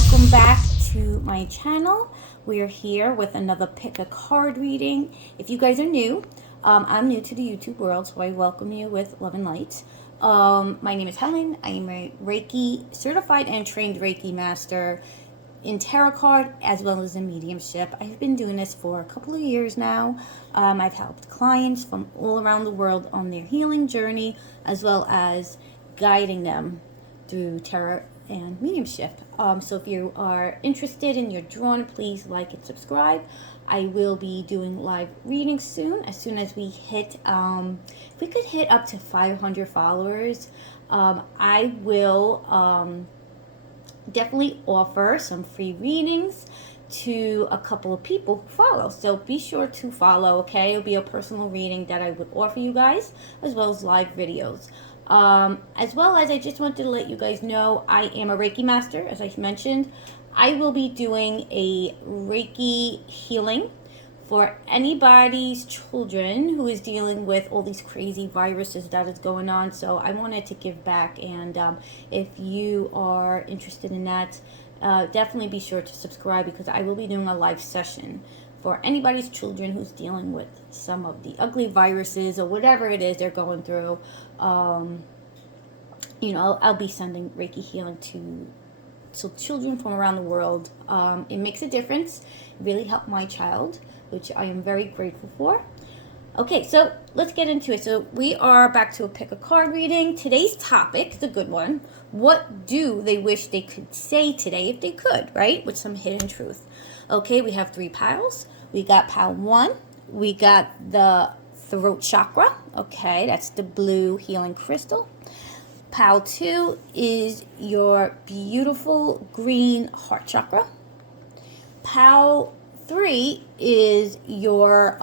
welcome back to my channel. We're here with another pick a card reading. If you guys are new, I'm new to the YouTube world, so I welcome you with love and light. My name is Helen. I am a Reiki certified and trained Reiki master in tarot card as well as in mediumship. I've been doing this for a couple of years now. I've helped clients from all around the world on their healing journey as well as guiding them through tarot and mediumship. So if you are interested and you're drawn, please like and subscribe. I will be doing live readings soon. As soon as we hit, if we could hit up to 500 followers, I will definitely offer some free readings to a couple of people who follow. So be sure to follow, okay? It'll be a personal reading that I would offer you guys, as well as live videos. As well as I just wanted to let you guys know I am a Reiki master, as I mentioned. I will be doing a Reiki healing for anybody's children who is dealing with all these crazy viruses that is going on. So I wanted to give back, and if you are interested in that, definitely be sure to subscribe, because I will be doing a live session for anybody's children who's dealing with some of the ugly viruses or whatever it is they're going through. I'll be sending Reiki healing to children from around the world. It makes a difference. It really helped my child, which I am very grateful for. Okay, so let's get into it. So we are back to a pick a card reading. Today's topic is a good one. What do they wish they could say today if they could, right? With some hidden truth. Okay, we have 3 piles. We got pile 1. We got the throat chakra. Okay, that's the blue healing crystal. Pile 2 is your beautiful green heart chakra. Pile 3 is your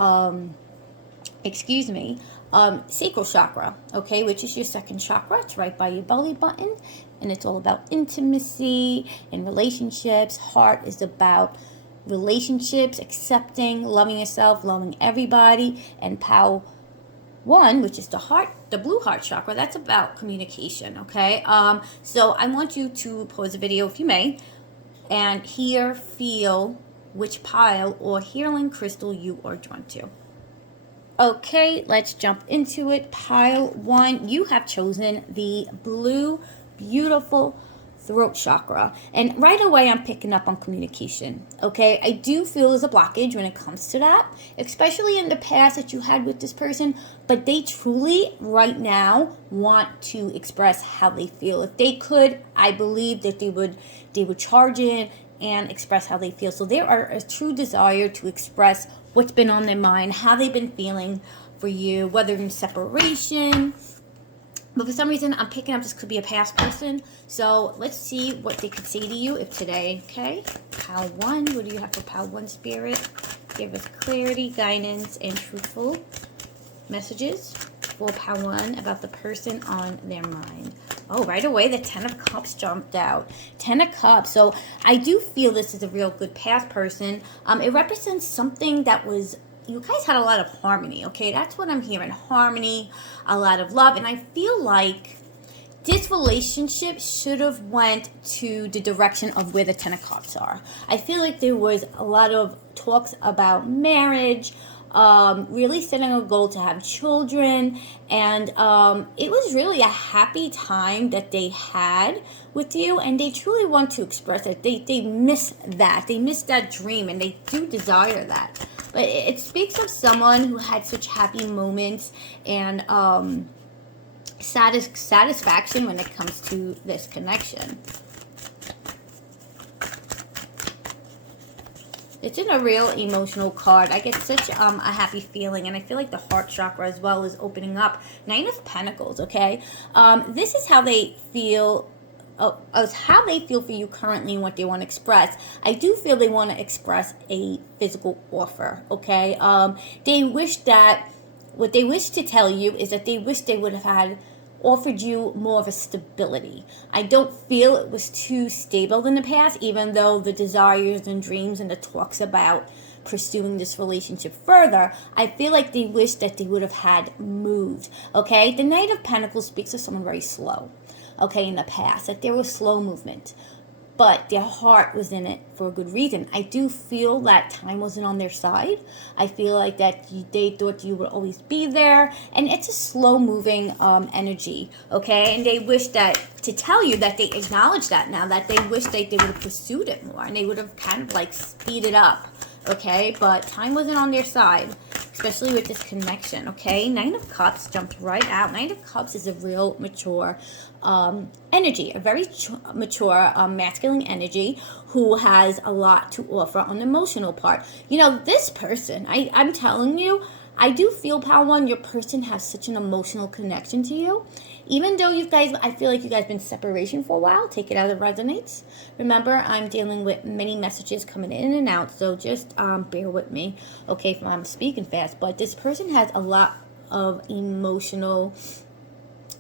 sacral chakra, okay, which is your second chakra. It's right by your belly button, and it's all about intimacy and relationships. Heart is about relationships, accepting, loving yourself, loving everybody. And pile 1, which is the blue heart chakra, that's about communication, okay? So I want you to pause the video if you may, and feel which pile or healing crystal you are drawn to. Okay, let's jump into it. Pile 1, you have chosen the blue, beautiful throat chakra. And right away, I'm picking up on communication, okay? I do feel there's a blockage when it comes to that, especially in the past that you had with this person, but they truly, right now, want to express how they feel. If they could, I believe that they would charge in and express how they feel. So there are a true desire to express what's been on their mind, how they've been feeling for you, whether in separation. But for some reason, I'm picking up this could be a past person. So let's see what they could say to you if today, okay? Pile 1, what do you have for pile 1, Spirit? Give us clarity, guidance, and truthful messages for pile 1 about the person on their mind. Oh, right away, the 10 of Cups jumped out. 10 of Cups. So I do feel this is a real good past person. It represents something that was, you guys had a lot of harmony, okay? That's what I'm hearing. Harmony, a lot of love. And I feel like this relationship should have went to the direction of where the 10 of Cups are. I feel like there was a lot of talks about marriage, really setting a goal to have children, and it was really a happy time that they had with you, and they truly want to express it. They miss that. They miss that dream, and they do desire that. But it speaks of someone who had such happy moments and satisfaction when it comes to this connection. It's in a real emotional card. I get such a happy feeling, and I feel like the heart chakra as well is opening up. 9 of Pentacles, okay? This is how they feel, how they feel for you currently and what they want to express. I do feel they want to express a physical offer, okay? They wish that, what they wish to tell you is that they wish they would have had offered you more of a stability. I don't feel it was too stable in the past, even though the desires and dreams and the talks about pursuing this relationship further, I feel like they wish that they would have had moved, okay? The Knight of Pentacles speaks of someone very slow, okay, in the past, that there was slow movement. but their heart was in it for a good reason. I do feel that time wasn't on their side. I feel like that they thought you would always be there, and it's a slow moving energy, okay? And they wish that, to tell you that they acknowledge that now, that they wish that they would have pursued it more, and they would have kind of like speeded up, okay? But time wasn't on their side, especially with this connection, okay? Nine of Cups jumped right out. Nine of Cups is a real mature energy, a very mature masculine energy who has a lot to offer on the emotional part. You know, this person, I'm telling you, I do feel, Power One, your person has such an emotional connection to you. Even though you guys, I feel like you guys been separation for a while. Take it as it resonates. Remember, I'm dealing with many messages coming in and out, so just bear with me, okay, if I'm speaking fast. But this person has a lot of emotional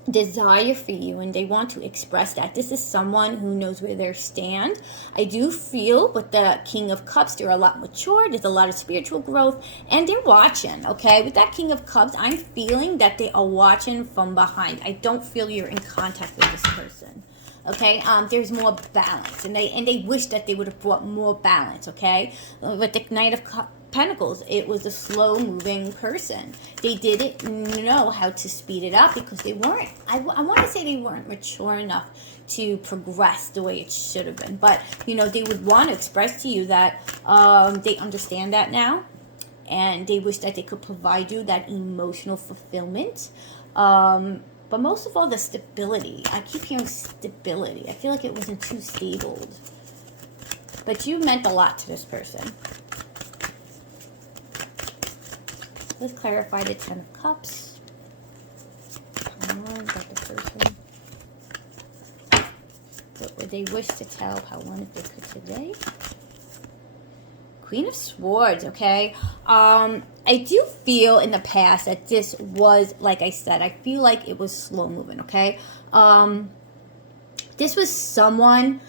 desire for you, and they want to express that. This is someone who knows where they stand. I do feel with the King of Cups, they're a lot mature, there's a lot of spiritual growth, and they're watching, okay? With that King of Cups, I'm feeling that they are watching from behind. I don't feel you're in contact with this person, okay? There's more balance, and they wish that they would have brought more balance, okay? With the Knight of Pentacles, it was a slow moving person. They didn't know how to speed it up because they weren't, I want to say they weren't mature enough to progress the way it should have been. But, you know, they would want to express to you that they understand that now, and they wish that they could provide you that emotional fulfillment. But most of all, the stability. I keep hearing stability. I feel like it wasn't too stable. But you meant a lot to this person. Let's clarify the Ten of Cups. Come on, got the person. What would they wish to tell Power One if they could today? Queen of Swords, okay? I do feel in the past that this was, like I said, I feel like it was slow moving, okay? This was someone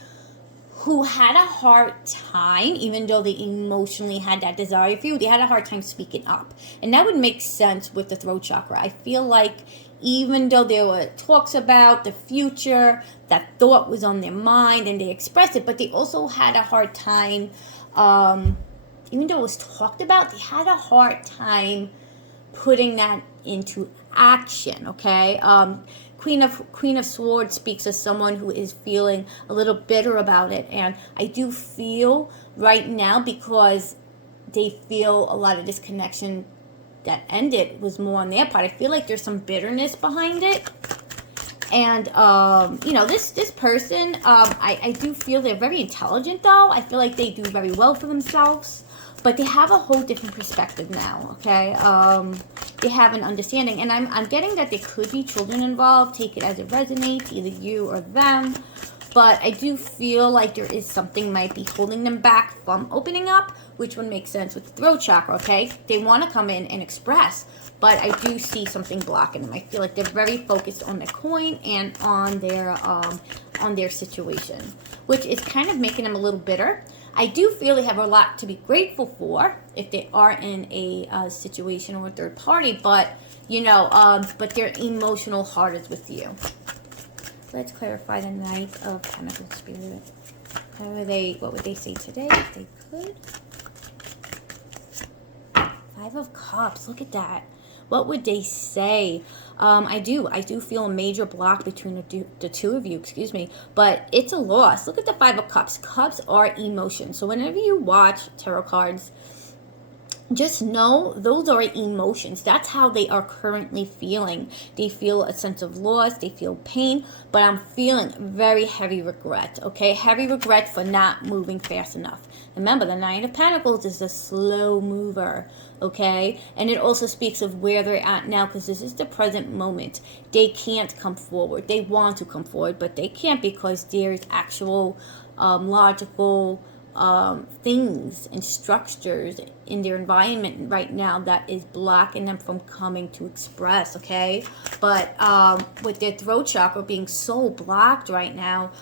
who had a hard time, even though they emotionally had that desire for you, they had a hard time speaking up. And that would make sense with the throat chakra. I feel like even though there were talks about the future, that thought was on their mind and they expressed it, but they also had a hard time, even though it was talked about, they had a hard time putting that into action, okay? Queen of Swords speaks as someone who is feeling a little bitter about it, and I do feel right now, because they feel a lot of this connection that ended was more on their part, I feel like there's some bitterness behind it. And you know, this person, I do feel they're very intelligent, though. I feel like they do very well for themselves, but they have a whole different perspective now, okay? They have an understanding, and I'm getting that there could be children involved. Take it as it resonates, either you or them. But I do feel like there is something might be holding them back from opening up, which would make sense with the throat chakra, okay? They want to come in and express, but I do see something blocking them. I feel like they're very focused on their coin and on their situation, which is kind of making them a little bitter. I do feel they have a lot to be grateful for if they are in a situation or a third party, but, you know, but their emotional heart is with you. Let's clarify the Knight of Pentacles Spirit. What would they say today if they could? Five of Cups, look at that. What would they say? I do feel a major block between the two of you, excuse me, but it's a loss. Look at the Five of Cups. Cups are emotions. So whenever you watch tarot cards, just know those are emotions. That's how they are currently feeling. They feel a sense of loss. They feel pain. But I'm feeling very heavy regret, okay? Heavy regret for not moving fast enough. Remember, the Nine of Pentacles is a slow mover, okay? And it also speaks of where they're at now, because this is the present moment. They can't come forward. They want to come forward, but they can't because there's actual logical things and structures in their environment right now that is blocking them from coming to express, okay? But with their throat chakra being so blocked right now,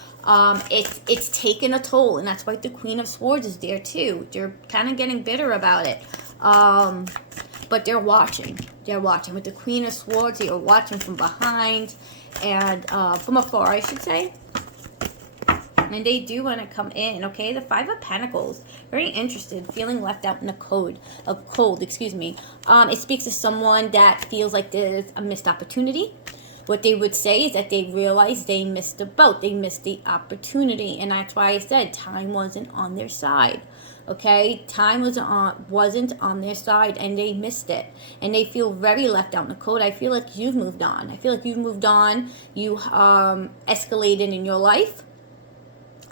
it's taken a toll, and that's why the Queen of Swords is there too. They're kind of getting bitter about it, but they're watching. They're watching. With the Queen of Swords, they are watching from behind and from afar, I should say. And they do want to come in, okay? The Five of Pentacles, very interested, feeling left out in the cold, excuse me. It speaks to someone that feels like there's a missed opportunity. What they would say is that they realized they missed the boat. They missed the opportunity. And that's why I said time wasn't on their side. Okay? Time wasn't on their side, and they missed it. And they feel very left out in the cold. I feel like you've moved on. I feel like you've moved on. You escalated in your life,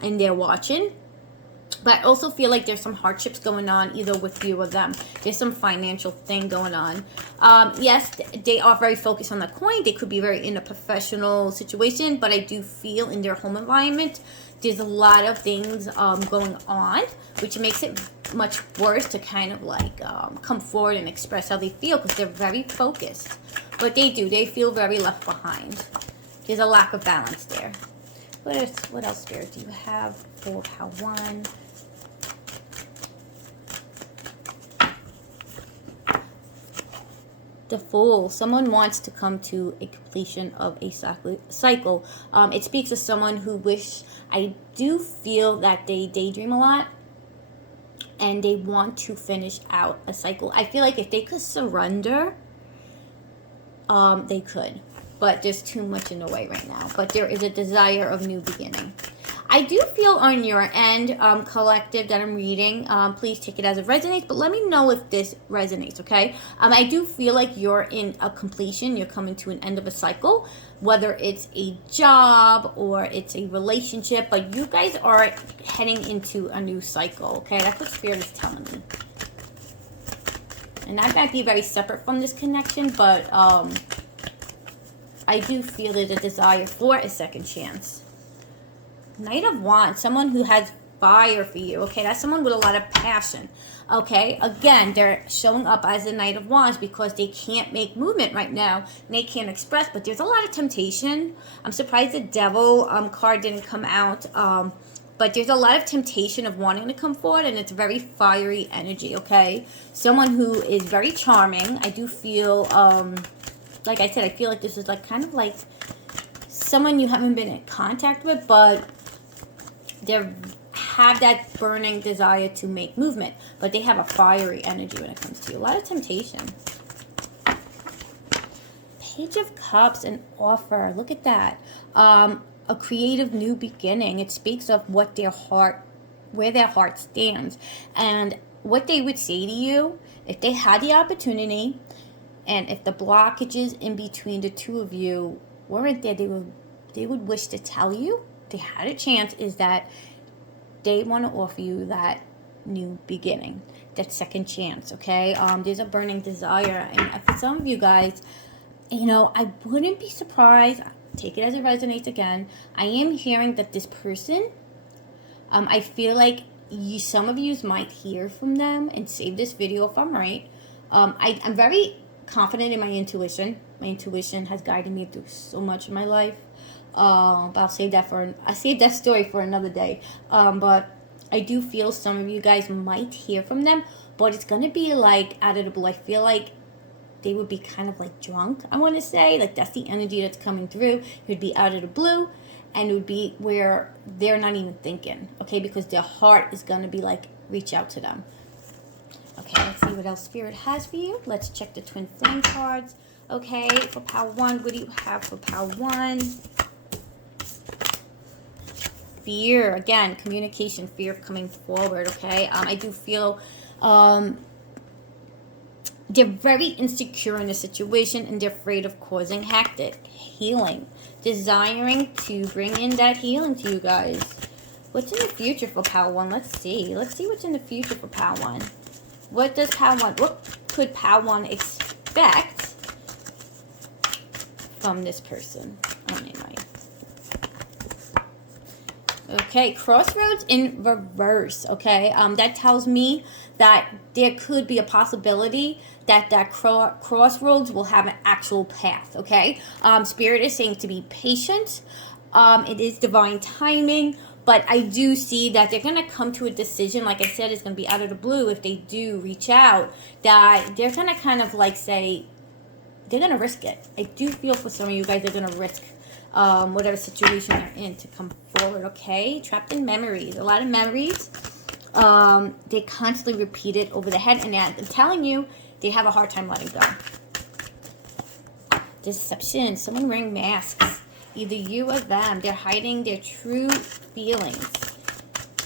and they're watching. But I also feel like there's some hardships going on either with you or them. There's some financial thing going on. Yes, they are very focused on the coin. They could be very in a professional situation. But I do feel in their home environment, there's a lot of things going on, which makes it much worse to kind of like come forward and express how they feel, because they're very focused. But they do. They feel very left behind. There's a lack of balance there. What else, Spirit, do you have for Pile 1? The Fool. Someone wants to come to a completion of a cycle. It speaks of someone who I do feel that they daydream a lot, and they want to finish out a cycle. I feel like if they could surrender, they could. But there's too much in the way right now. But there is a desire of new beginning. I do feel on your end, collective, that I'm reading, please take it as it resonates, but let me know if this resonates, okay? I do feel like you're in a completion, you're coming to an end of a cycle, whether it's a job or it's a relationship, but you guys are heading into a new cycle, okay? That's what Spirit is telling me. And that might be very separate from this connection, but I do feel there's a desire for a second chance. Knight of Wands, someone who has fire for you, okay? That's someone with a lot of passion, okay? Again, they're showing up as the Knight of Wands because they can't make movement right now, and they can't express, but there's a lot of temptation. I'm surprised the Devil card didn't come out, but there's a lot of temptation of wanting to come forward, and it's very fiery energy, okay? Someone who is very charming. I do feel, like I said, I feel like this is like kind of like someone you haven't been in contact with, but they have that burning desire to make movement, but they have a fiery energy when it comes to you. A lot of temptation. Page of Cups, an offer. Look at that. A creative new beginning. It speaks of what where their heart stands, and what they would say to you if they had the opportunity, and if the blockages in between the two of you weren't there, they would wish to tell you, they had a chance, is that they want to offer you that new beginning, that second chance, okay? There's a burning desire, and for some of you guys, you know, I wouldn't be surprised, take it as it resonates again, I am hearing that this person, I feel like some of you might hear from them and save this video if I'm right. I'm very confident in my intuition. My intuition has guided me through so much in my life. But I'll save that story for another day. But I do feel some of you guys might hear from them, but it's gonna be like out of the blue. I feel like they would be kind of like drunk, I want to say. Like that's the energy that's coming through. It would be out of the blue, and it would be where they're not even thinking, okay? Because their heart is gonna be like, reach out to them. Okay, let's see what else Spirit has for you. Let's check the Twin Flame cards. Okay, for Pile 1, what do you have for Pile 1? Fear. Again, communication, fear of coming forward, okay? I do feel they're very insecure in the situation, and they're afraid of causing hectic. Healing. Desiring to bring in that healing to you guys. What's in the future for Pile 1? Let's see. Let's see what's in the future for Pile 1. What could Pile 1 expect from this person? Oh, my. Okay, Crossroads in reverse, okay? That tells me that there could be a possibility that crossroads will have an actual path, okay? Spirit is saying to be patient. It is divine timing. But I do see that they're going to come to a decision. Like I said, it's going to be out of the blue if they do reach out. That they're going to kind of like say, they're going to risk it. I do feel for some of you guys, they're going to risk whatever situation they're in to come forward, okay? Trapped in memories. A lot of memories. They constantly repeat it over the head. And I'm telling you, they have a hard time letting go. Deception. Someone wearing masks. Either you or them. They're hiding their true feelings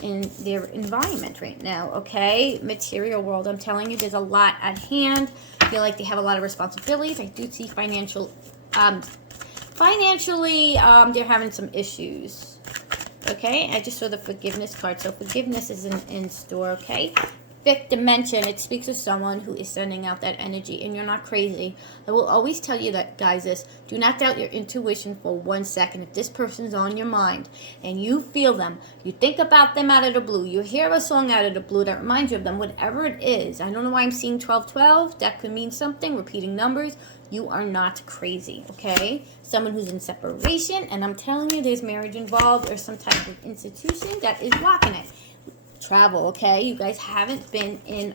in their environment right now, okay? Material world. I'm telling you, there's a lot at hand. I feel like they have a lot of responsibilities. I do see financially, they're having some issues. Okay, I just saw the forgiveness card. So forgiveness is in store, okay? Fifth dimension, it speaks of someone who is sending out that energy, and you're not crazy. I will always tell you that, guys, do not doubt your intuition for 1 second. If this person's on your mind and you feel them, you think about them out of the blue, you hear a song out of the blue that reminds you of them, whatever it is. I don't know why I'm seeing 1212. That could mean something, repeating numbers. You are not crazy, okay? Someone who's in separation, and I'm telling you, there's marriage involved or some type of institution that is blocking it. Travel, okay? You guys haven't been in,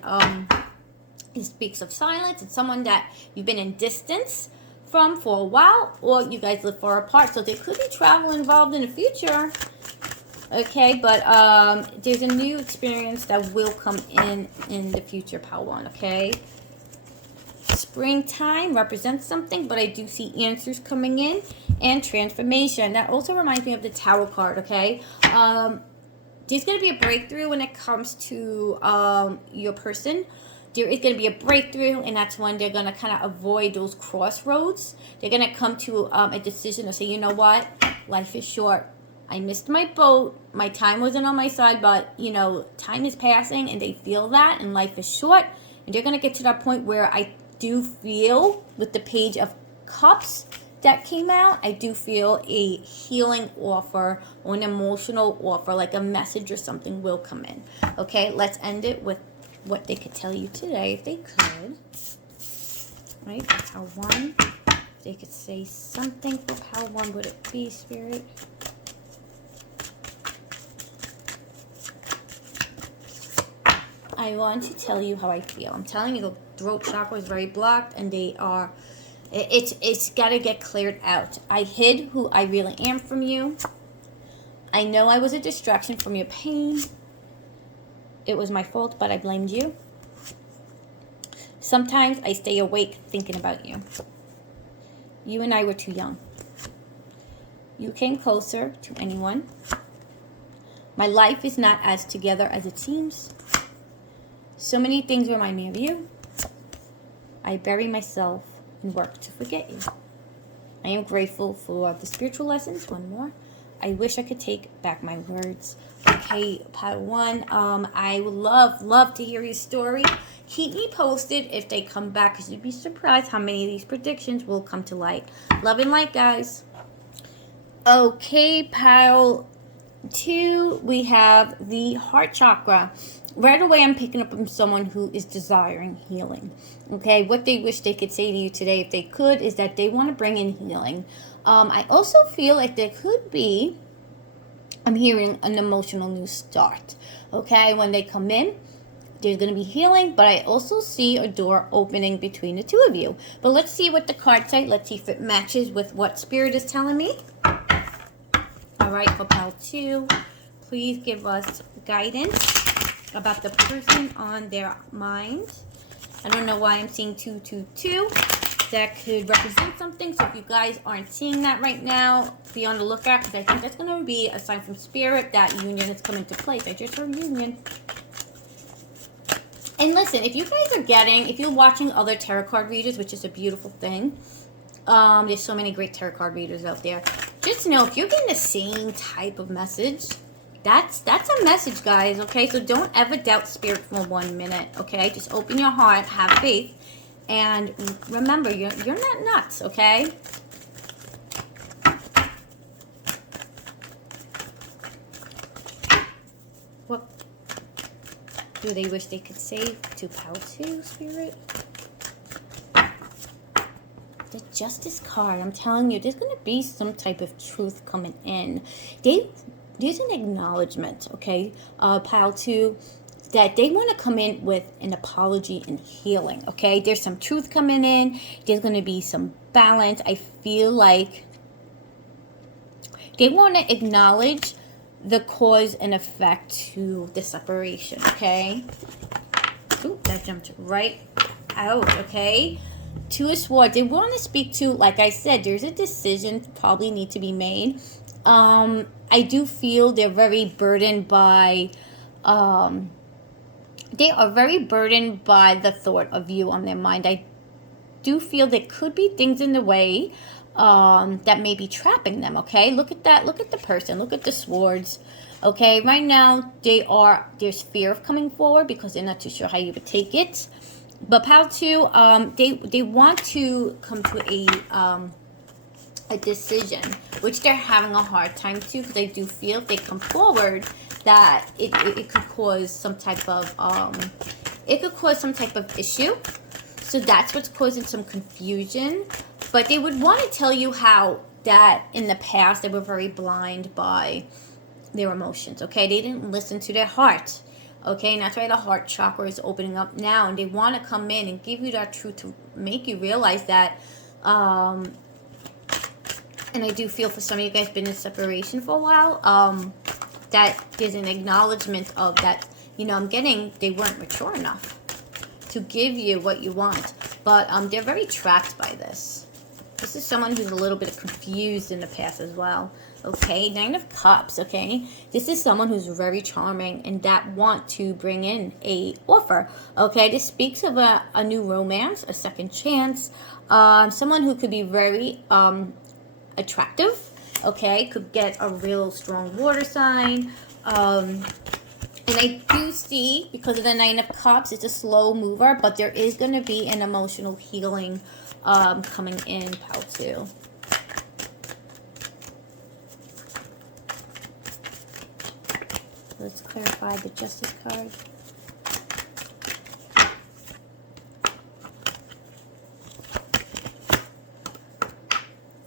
it speaks of silence. It's someone that you've been in distance from for a while, or you guys live far apart. So there could be travel involved in the future, okay? But there's a new experience that will come in the future, Pile 1, okay? Springtime represents something, but I do see answers coming in and transformation. That also reminds me of the Tower card, okay? There's going to be a breakthrough when it comes to your person. There is going to be a breakthrough, and that's when they're going to kind of avoid those crossroads. They're going to come to a decision to say, you know what? Life is short. I missed my boat. My time wasn't on my side, but, you know, time is passing, and they feel that, and life is short. And they're going to get to that point where I do feel, with the Page of Cups that came out, I do feel a healing offer or an emotional offer, like a message or something will come in. Okay, let's end it with what they could tell you today, if they could. Right, Pile 1. If they could say something for Pile 1, would it be, Spirit? I want to tell you how I feel. I'm telling you, the throat chakra is very blocked, and they are... It's got to get cleared out. I hid who I really am from you. I know I was a distraction from your pain. It was my fault, but I blamed you. Sometimes I stay awake thinking about you. You and I were too young. You came closer to anyone. My life is not as together as it seems. So many things remind me of you. I bury myself and work to forget you. I am grateful for the spiritual lessons. One more. I wish I could take back my words. Okay, Pile 1. I would love to hear your story. Keep me posted if they come back, because you'd be surprised how many of these predictions will come to light. Love and light, guys. Okay, Pile 2. We have the heart chakra. Right away, I'm picking up from someone who is desiring healing. Okay, what they wish they could say to you today, if they could, is that they want to bring in healing. I also feel like there could be, I'm hearing an emotional new start. Okay, when they come in, there's going to be healing, but I also see a door opening between the two of you. But let's see what the cards say. Let's see if it matches with what Spirit is telling me. All right, for Pile 2, please give us guidance about the person on their mind. I don't know why I'm seeing 222. That could represent something. So if you guys aren't seeing that right now, be on the lookout, because I think that's going to be a sign from Spirit that union has come into place. I just heard union. And listen, if you guys are if you're watching other tarot card readers, which is a beautiful thing, there's so many great tarot card readers out there. Just know, if you're getting the same type of message, that's a message, guys, okay? So don't ever doubt Spirit for 1 minute, okay? Just open your heart, have faith, and remember, you're not nuts, okay? What do they wish they could say to Pile 2, Spirit? The Justice card. I'm telling you, there's going to be some type of truth coming in. There's an acknowledgement, okay, Pile 2, that they want to come in with an apology and healing, okay? There's some truth coming in. There's going to be some balance. I feel like They want to acknowledge the cause and effect to the separation, okay? Ooh, that jumped right out, okay? Two of Swords, they want to speak to, like I said, there's a decision probably need to be made. I do feel they're very burdened by, they are very burdened by the thought of you on their mind. I do feel there could be things in the way that may be trapping them, okay? Look at that. Look at the person. Look at the swords, okay? Right now, there's fear of coming forward because they're not too sure how you would take it. But Pile 2, they want to come to a decision, which they're having a hard time to, because they do feel if they come forward that it could cause some type of issue. So that's what's causing some confusion. But they would want to tell you how that in the past they were very blind by their emotions, okay? They didn't listen to their heart, okay? And that's why the heart chakra is opening up now. And they want to come in and give you that truth to make you realize that, and I do feel for some of you guys been in separation for a while, that there's an acknowledgement of that, I'm getting they weren't mature enough to give you what you want. But they're very trapped by this. This is someone who's a little bit confused in the past as well. Okay, 9 of Cups, okay? This is someone who's very charming and that want to bring in a offer. Okay, this speaks of a new romance, a second chance. Someone who could be very attractive, okay? Could get a real strong water sign. And I do see, because of the 9 of Cups, it's a slow mover, but there is going to be an emotional healing coming in, Pile 2. Let's clarify the Justice card.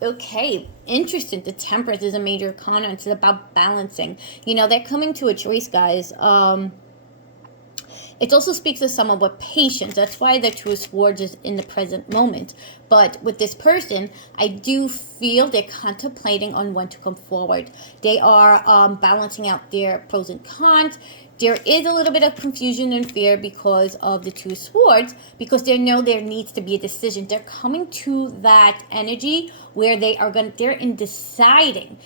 Okay, interesting. The Temperance is a major arcana. It's about balancing. They're coming to a choice, guys. It also speaks to someone with patience. That's why the Two of Swords is in the present moment. But with this person, I do feel they're contemplating on when to come forward. They are balancing out their pros and cons. There is a little bit of confusion and fear because of the Two of Swords, because they know there needs to be a decision. They're coming to that energy where they're deciding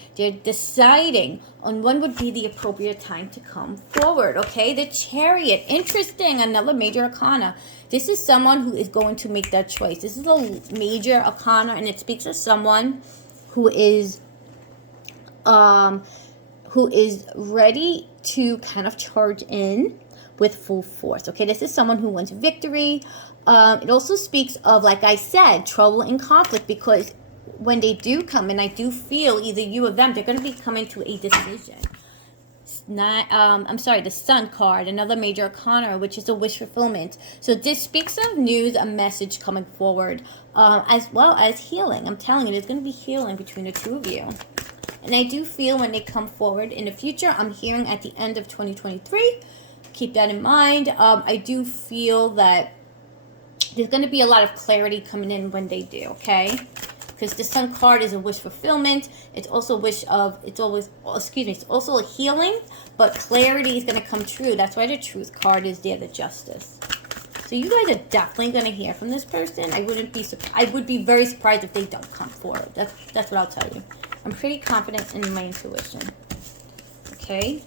on when would be the appropriate time to come forward, okay? The Chariot, interesting, another major arcana. This is someone who is going to make that choice. This is a major arcana, and it speaks of someone who is ready to kind of charge in with full force. Okay, this is someone who wants victory. It also speaks of, like I said, trouble and conflict, because when they do come, and I do feel either you or them, they're going to be coming to a decision. The Sun card, another major arcana, which is a wish fulfillment. So this speaks of news, a message coming forward, as well as healing. I'm telling you, there's going to be healing between the two of you. And I do feel when they come forward in the future, I'm hearing at the end of 2023. Keep that in mind. I do feel that there's going to be a lot of clarity coming in when they do, okay? Because the Sun card is a wish fulfillment. It's also it's also a healing, but clarity is going to come true. That's why the Truth card is there, the Justice. So you guys are definitely going to hear from this person. I would be very surprised if they don't come forward. That's what I'll tell you. I'm pretty confident in my intuition. Okay.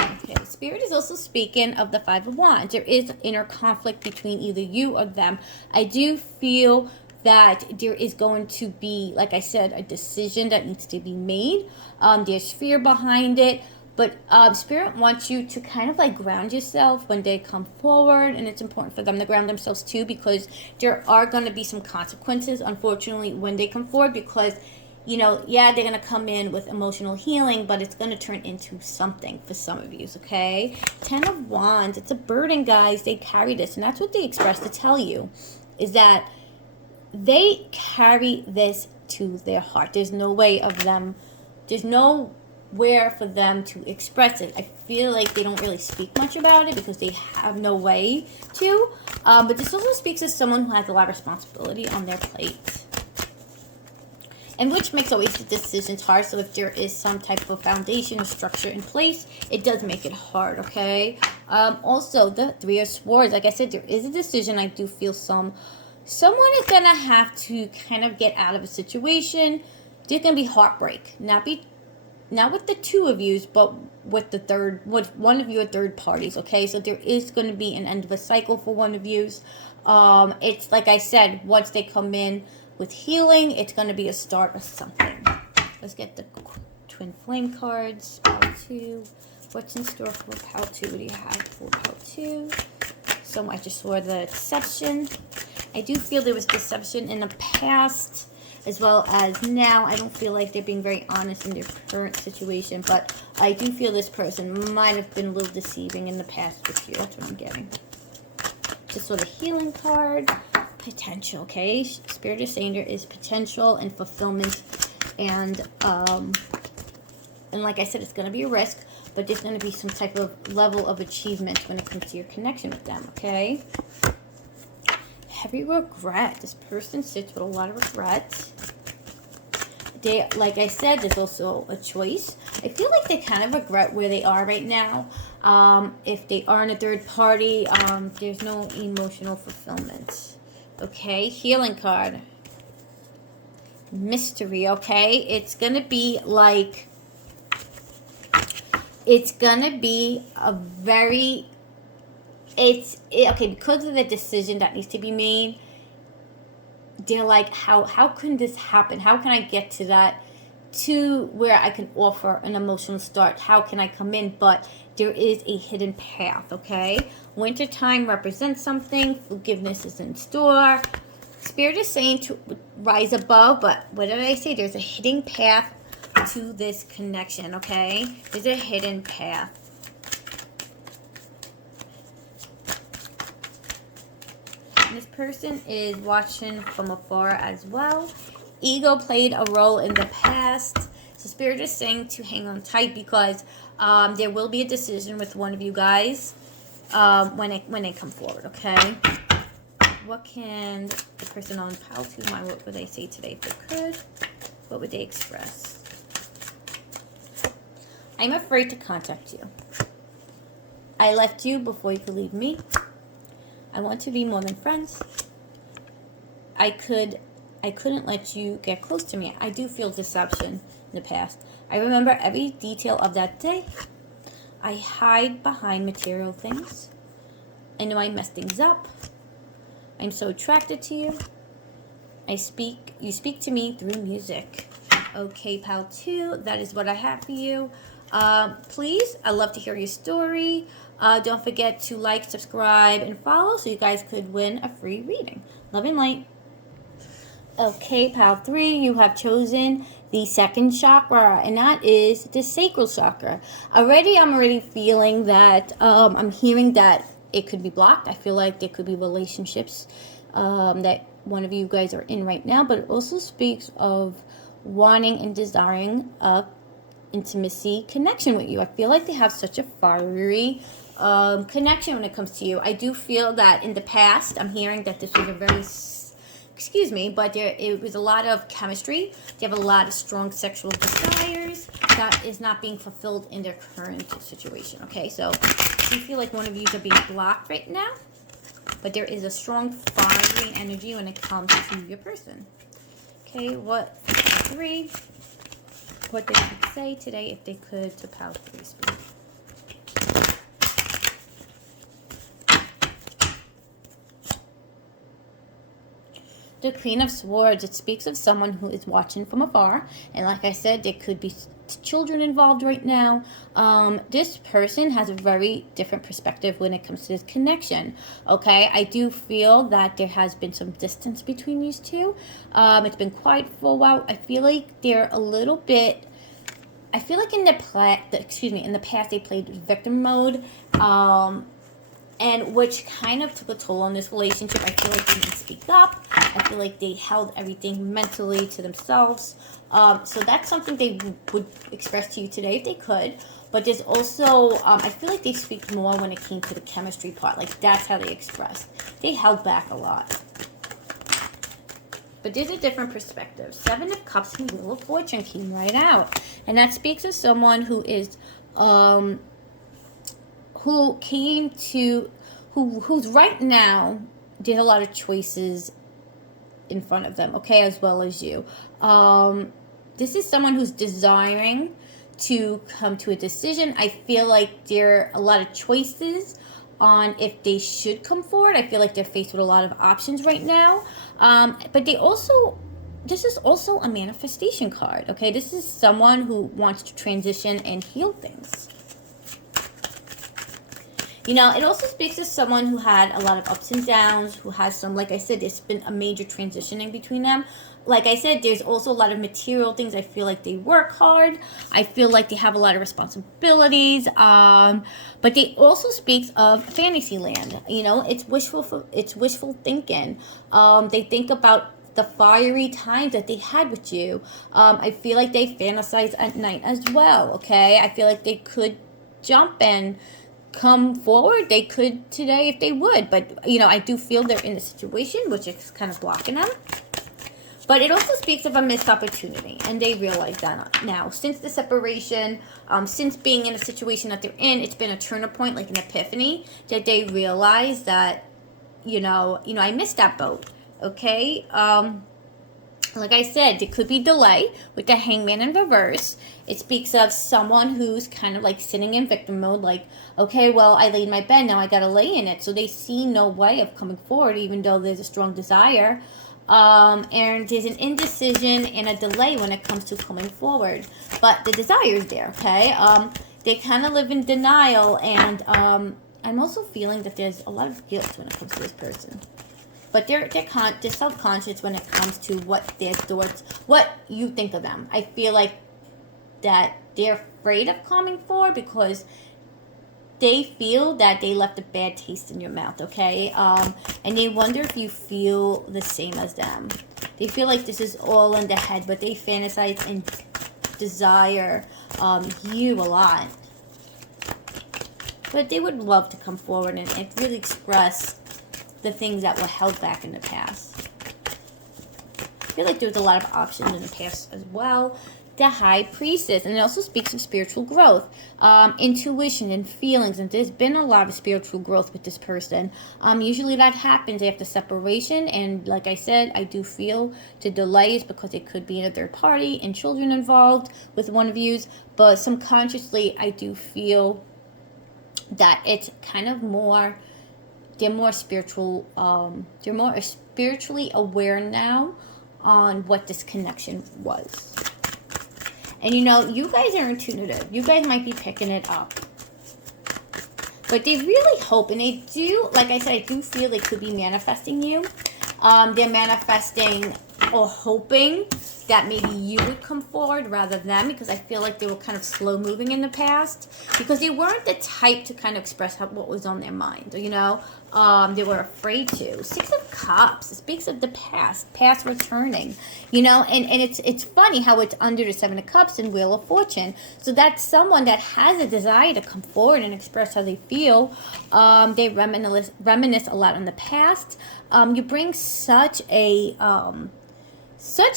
Okay. Spirit is also speaking of the Five of Wands. There is inner conflict between either you or them. I do feel that there is going to be, like I said, a decision that needs to be made. There's fear behind it. But Spirit wants you to kind of like ground yourself when they come forward. And it's important for them to ground themselves too, because there are going to be some consequences, unfortunately, when they come forward. Because, they're going to come in with emotional healing, but it's going to turn into something for some of you, okay? 10 of Wands, it's a burden, guys. They carry this. And that's what they express to tell you, is that they carry this to their heart. There's no way of them, there's no where for them to express it. I feel like they don't really speak much about it because they have no way to. But this also speaks as someone who has a lot of responsibility on their plate. and which makes always the decisions hard. So if there is some type of foundation or structure in place, it does make it hard, okay? Also, the Three of Swords, like I said, there is a decision. I do feel someone is going to have to kind of get out of a situation. There's going to be heartbreak. Not with the two of you, but with one of your third parties, okay? So there is going to be an end of a cycle for one of you. It's like I said, once they come in with healing, it's going to be a start of something. Let's get the Twin Flame cards. Pile 2. What's in store for Pile 2? What do you have for Pile 2? So I just saw the deception. I do feel there was deception in the past as well as now. I don't feel like they're being very honest in their current situation, but I do feel this person might have been a little deceiving in the past with you. That's what I'm getting. Just saw the healing card. Potential, okay? Spirit is saying there is potential and fulfillment, and like I said, it's going to be a risk, but there's going to be some type of level of achievement when it comes to your connection with them, okay? Heavy regret. This person sits with a lot of regret. They, like I said, there's also a choice. I feel like they kind of regret where they are right now. If they are in a third party, there's no emotional fulfillment. Okay, healing card. Mystery, okay? It's going to be like... It's going to be a very... okay, because of the decision that needs to be made, they're like, how can this happen? How can I get to that, to where I can offer an emotional start? How can I come in? But there is a hidden path, okay? Wintertime represents something. Forgiveness is in store. Spirit is saying to rise above, but what did I say? There's a hidden path to this connection, okay? There's a hidden path. And this person is watching from afar as well. Ego played a role in the past. So Spirit is saying to hang on tight, because there will be a decision with one of you guys when they come forward, okay? What can the person on Pile 2, what would they say today if they could? What would they express? I'm afraid to contact you. I left you before you could leave me. I want to be more than friends. I couldn't let you get close to me. I do feel deception in the past. I remember every detail of that day. I hide behind material things. I know I messed things up. I'm so attracted to you. You speak to me through music. Okay, Pile 2, that is what I have for you. Please, I'd love to hear your story. Don't forget to like, subscribe, and follow so you guys could win a free reading. Love and light. Okay, Pile 3, you have chosen the second chakra, and that is the sacral chakra. I'm already feeling that, I'm hearing that it could be blocked. I feel like there could be relationships that one of you guys are in right now, but it also speaks of wanting and desiring a intimacy connection with you. I feel like they have such a fiery connection when it comes to you. I do feel that in the past, I'm hearing that this was a very, but it was a lot of chemistry. They have a lot of strong sexual desires that is not being fulfilled in their current situation. Okay, so I feel like one of you are being blocked right now, but there is a strong fiery energy when it comes to your person. Okay, what 3? What they could say today if they could to Pile 3 speak. The Queen of Swords, it speaks of someone who is watching from afar. And like I said, there could be children involved right now. This person has a very different perspective when it comes to this connection. Okay, I do feel that there has been some distance between these two. It's been quiet for a while. I feel like they're a little bit... I feel like in the past they played victim mode. And which kind of took a toll on this relationship. I feel like they didn't speak up. I feel like they held everything mentally to themselves. So that's something they would express to you today if they could. But there's also, I feel like they speak more when it came to the chemistry part. Like, that's how they expressed. They held back a lot. But there's a different perspective. Seven of Cups and Wheel of Fortune came right out. And that speaks of someone who is, who's right now, there's a lot of choices in front of them, okay, as well as you. This is someone who's desiring to come to a decision. I feel like there are a lot of choices on if they should come forward. I feel like they're faced with a lot of options right now. But this is also a manifestation card, okay? This is someone who wants to transition and heal things. You know, it also speaks to someone who had a lot of ups and downs, who has some, like I said, there's been a major transitioning between them. Like I said, there's also a lot of material things. I feel like they work hard. I feel like they have a lot of responsibilities. But they also speaks of fantasy land. You know, it's wishful thinking. They think about the fiery times that they had with you. I feel like they fantasize at night as well, okay? I feel like they could jump and come forward. They could today if they would, but you know, I do feel they're in a situation which is kind of blocking them. But it also speaks of a missed opportunity, and they realize that now. Since the separation, since being in a situation that they're in, it's been a turning point, like an epiphany, that they realize that, you know, I missed that boat, okay? Like I said, there could be delay with the Hangman in reverse. It speaks of someone who's kind of like sitting in victim mode, like, okay, well, I laid my bed, now I gotta lay in it. So they see no way of coming forward, even though there's a strong desire. And there's an indecision and a delay when it comes to coming forward. But the desire is there, okay? They kind of live in denial, and I'm also feeling that there's a lot of guilt when it comes to this person. But they're self-conscious when it comes to what their thoughts, what you think of them. I feel like that they're afraid of coming forward because they feel that they left a bad taste in your mouth, okay? And they wonder if you feel the same as them. They feel like this is all in the head, but they fantasize and desire you a lot. But they would love to come forward and really express the things that were held back in the past. I feel like there was a lot of options in the past as well. The High Priestess, and it also speaks of spiritual growth, intuition and feelings, and there's been a lot of spiritual growth with this person. Usually that happens after separation, and like I said, I do feel the delay is because it could be in a third party and children involved with one of yous, but subconsciously I do feel that it's kind of more, they're more spiritual, they're more spiritually aware now on what this connection was. And you know, you guys are intuitive. You guys might be picking it up. But they really hope, and they do, like I said, I do feel they could be manifesting you. They're manifesting or hoping that maybe you would come forward rather than them, because I feel like they were kind of slow moving in the past, because they weren't the type to kind of express what was on their mind, you know. They were afraid to. Six of Cups, it speaks of the past returning, you know, and it's funny how it's under the Seven of Cups and Wheel of Fortune. So that's someone that has a desire to come forward and express how they feel. They reminisce a lot on the past. You bring such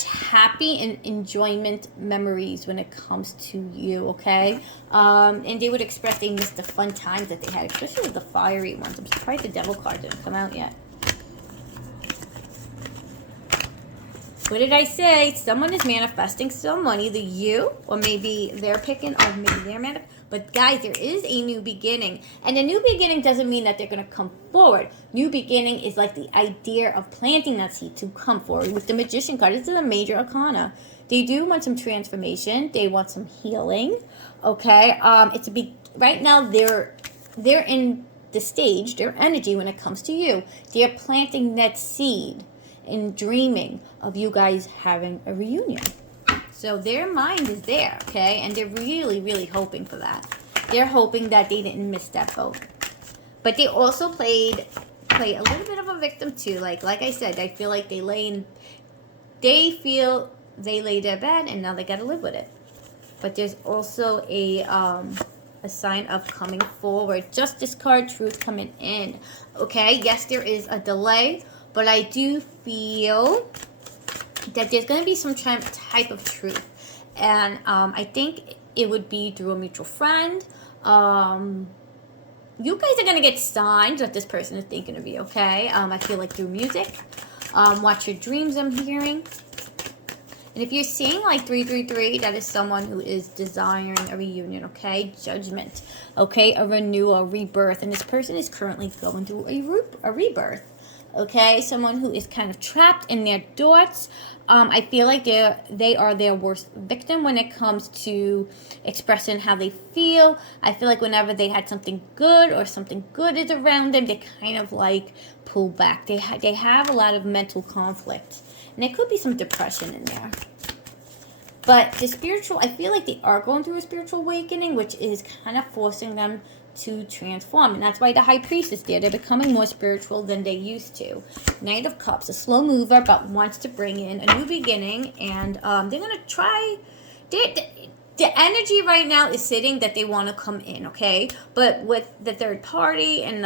happy and enjoyment memories when it comes to you, okay? And they would express they missed the fun times that they had, especially with the fiery ones. I'm surprised the Devil card didn't come out yet. What did I say? Someone is manifesting someone, either you or maybe they're picking or maybe they're manifesting. But guys, there is a new beginning. And a new beginning doesn't mean that they're going to come forward. New beginning is like the idea of planting that seed to come forward. With the Magician card, this is a major arcana. They do want some transformation. They want some healing. Okay? Right now, they're in the stage, their energy when it comes to you. They're planting that seed and dreaming of you guys having a reunion. So their mind is there, okay? And they're really, really hoping for that. They're hoping that they didn't miss that boat. But they also play a little bit of a victim too. Like I said, I feel like they feel they lay their bed and now they gotta live with it. But there's also a sign of coming forward. Justice card, truth coming in. Okay, yes, there is a delay, but I do feel that there's going to be some type of truth. And I think it would be through a mutual friend. You guys are going to get signs that this person is thinking of you, okay? I feel like through music. Watch your dreams, I'm hearing. And if you're seeing like 333, that is someone who is desiring a reunion, okay? Judgment, okay? A renewal, a rebirth. And this person is currently going through a rebirth, okay? Someone who is kind of trapped in their thoughts. I feel like they are their worst victim when it comes to expressing how they feel. I feel like whenever they had something good or something good is around them, they kind of like pull back. They have a lot of mental conflict. And there could be some depression in there. But the spiritual, I feel like they are going through a spiritual awakening, which is kind of forcing them to transform. And that's why the High Priest is there. They're becoming more spiritual than they used to. Knight of Cups, a slow mover, but wants to bring in a new beginning. And they're going to try... The energy right now is sitting that they want to come in, okay? But with the third party and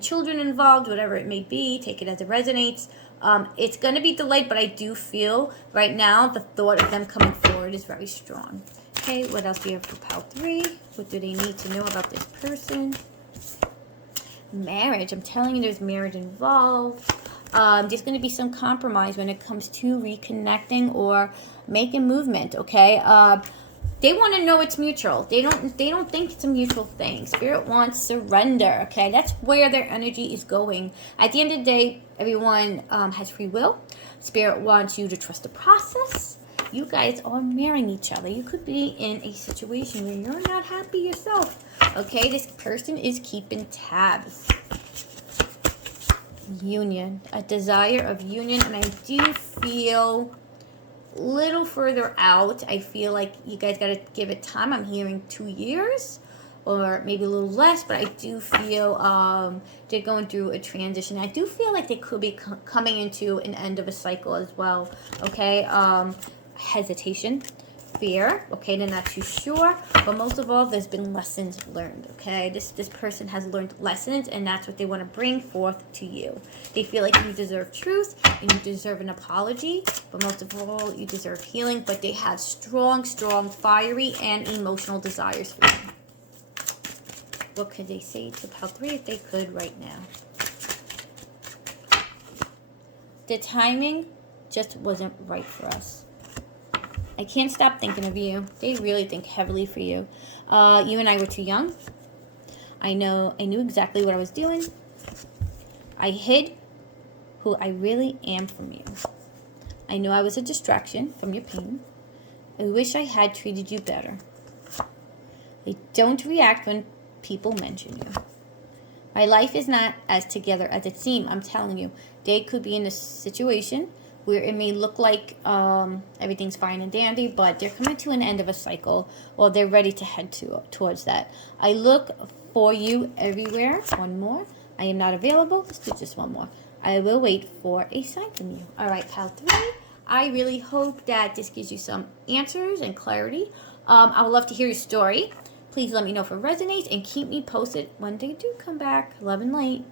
children involved, whatever it may be, take it as it resonates. It's going to be delayed, but I do feel right now the thought of them coming forward is very strong. Okay, what else do you have for Pile 3? What do they need to know about this person? Marriage. I'm telling you, there's marriage involved. There's going to be some compromise when it comes to reconnecting or making movement, okay? They want to know it's mutual. They don't think it's a mutual thing. Spirit wants surrender, okay? That's where their energy is going. At the end of the day, everyone has free will. Spirit wants you to trust the process. You guys are marrying each other. You could be in a situation where you're not happy yourself, okay? This person is keeping tabs. Union. A desire of union, and I do feel... little further out. I feel like you guys got to give it time. I'm hearing 2 years or maybe a little less, but I do feel they're going through a transition. I do feel like they could be coming into an end of a cycle as well, okay? Hesitation, fear, okay? They're not too sure, but most of all, there's been lessons learned, okay? This person has learned lessons, and that's what they want to bring forth to you. They feel like you deserve truth, and you deserve an apology, but most of all, you deserve healing, but they have strong, fiery, and emotional desires for you. What could they say to Pile 3 if they could right now? The timing just wasn't right for us. I can't stop thinking of you. They really think heavily for you. You and I were too young. I knew exactly what I was doing. I hid who I really am from you. I knew I was a distraction from your pain. I wish I had treated you better. I don't react when people mention you. My life is not as together as it seems. I'm telling you, they could be in a situation where it may look like everything's fine and dandy, but they're coming to an end of a cycle, or they're ready to head towards that. I look for you everywhere. One more. I am not available. Let's do just one more. I will wait for a sign from you. All right, Pile 3. I really hope that this gives you some answers and clarity. I would love to hear your story. Please let me know if it resonates, and keep me posted when they do come back. Love and light.